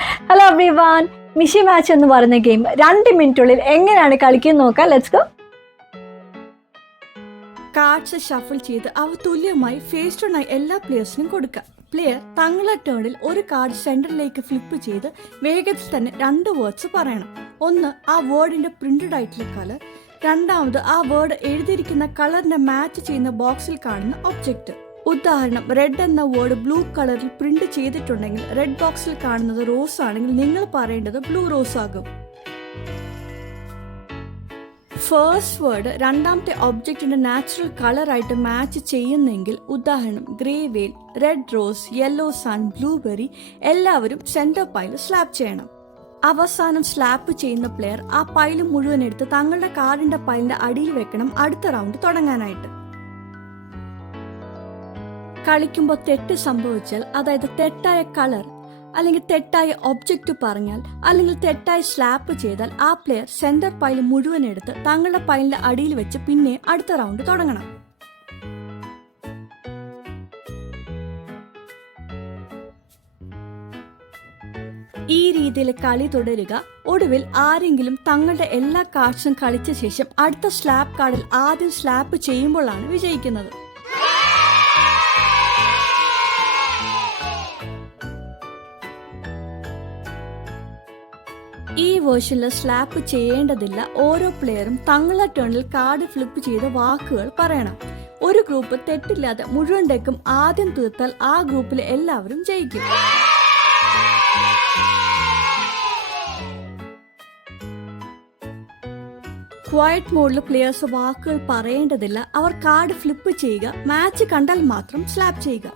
Hello everyone, മിഷി match എന്ന് പറയുന്ന game 2 മിനിറ്റുള്ളിൽ എങ്ങനെയാണ് കളിക്കുന്നത് നോക്കാം. Let's go. കാർഡ്സ് ഷഫിൾ ചെയ്ത് അവ തുല്യമായി ഫേസ് ടേണായി എല്ലാ പ്ലേയേഴ്സിനും കൊടുക്കുക. പ്ലെയർ തങ്ങളുടെ ടേണിൽ ഒരു കാർഡ് സെന്ററിലേക്ക് ഫ്ലിപ്പ് ചെയ്ത് വേഗത്തിൽ തന്നെ 2 വേർഡ്സ് പറയണം. ഒന്ന്, ആ വേർഡിന്റെ പ്രിന്റഡ് ആയിട്ടുള്ള കളർ. രണ്ടാമത്, ആ വേർഡ് എഴുതിയിരിക്കുന്ന കളറിന്റെ മാച്ച് ചെയ്യുന്ന ബോക്സിൽ കാണുന്ന ഒബ്ജക്റ്റ്. ഉദാഹരണം, റെഡ് എന്ന വേർഡ് ബ്ലൂ കളറിൽ പ്രിന്റ് ചെയ്തിട്ടുണ്ടെങ്കിൽ റെഡ് ബോക്സിൽ കാണുന്നത് റോസ് ആണെങ്കിൽ നിങ്ങൾ പറയേണ്ടത് ബ്ലൂ റോസ് ആകും. ഫസ്റ്റ് വേർഡ് രണ്ടാമത്തെ ഒബ്ജക്റ്റിന്റെ നാച്ചുറൽ കളറായിട്ട് മാച്ച് ചെയ്യുന്നെങ്കിൽ, ഉദാഹരണം grey whale, red rose, yellow sun, blueberry, എല്ലാവരും സെന്റർ പൈൽ സ്ലാപ്പ് ചെയ്യണം. അവസാനം സ്ലാപ്പ് ചെയ്യുന്ന പ്ലെയർ ആ പൈല് മുഴുവൻ എടുത്ത് തങ്ങളുടെ കാർഡിന്റെ പൈലിന്റെ അടിയിൽ വെക്കണം അടുത്ത റൗണ്ട് തുടങ്ങാനായിട്ട്. കളിക്കുമ്പോൾ തെറ്റ് സംഭവിച്ചാൽ, അതായത് തെറ്റായ കളർ അല്ലെങ്കിൽ തെറ്റായ ഒബ്ജക്റ്റ് പറഞ്ഞാൽ അല്ലെങ്കിൽ തെറ്റായി സ്ലാപ്പ് ചെയ്താൽ, ആ പ്ലെയർ സെന്റർ പൈൽ മുഴുവൻ എടുത്ത് തങ്ങളുടെ പൈലിന്റെ അടിയിൽ വെച്ച് പിന്നെ അടുത്ത റൗണ്ട് തുടങ്ങണം. ഈ രീതിയിൽ കളി തുടരുക. ഒടുവിൽ ആരെങ്കിലും തങ്ങളുടെ എല്ലാ കാർഡ്സും കളിച്ച ശേഷം അടുത്ത സ്ലാപ്പ് കാർഡിൽ ആദ്യം സ്ലാപ്പ് ചെയ്യുമ്പോഴാണ് വിജയിക്കുന്നത്. ഈ വേർഷനിൽ സ്ലാപ്പ് ചെയ്യേണ്ടതില്ല. ഓരോ പ്ലെയറും തങ്ങളുടെ ടേണിൽ കാർഡ് ഫ്ലിപ്പ് ചെയ്ത വാക്കുകൾ പറയണം. ഒരു ഗ്രൂപ്പ് തെറ്റില്ലാതെ മുഴുവൻ ഡെക്കും ആദ്യം തീർത്താൽ ആ ഗ്രൂപ്പിലെ എല്ലാവരും ജയിക്കും. ക്വയറ്റ് മോഡിൽ പ്ലെയേഴ്സ് വാക്കുകൾ പറയേണ്ടതില്ല. അവർ കാർഡ് ഫ്ലിപ്പ് ചെയ്യുക, മാച്ച് കണ്ടാൽ മാത്രം സ്ലാപ്പ് ചെയ്യുക.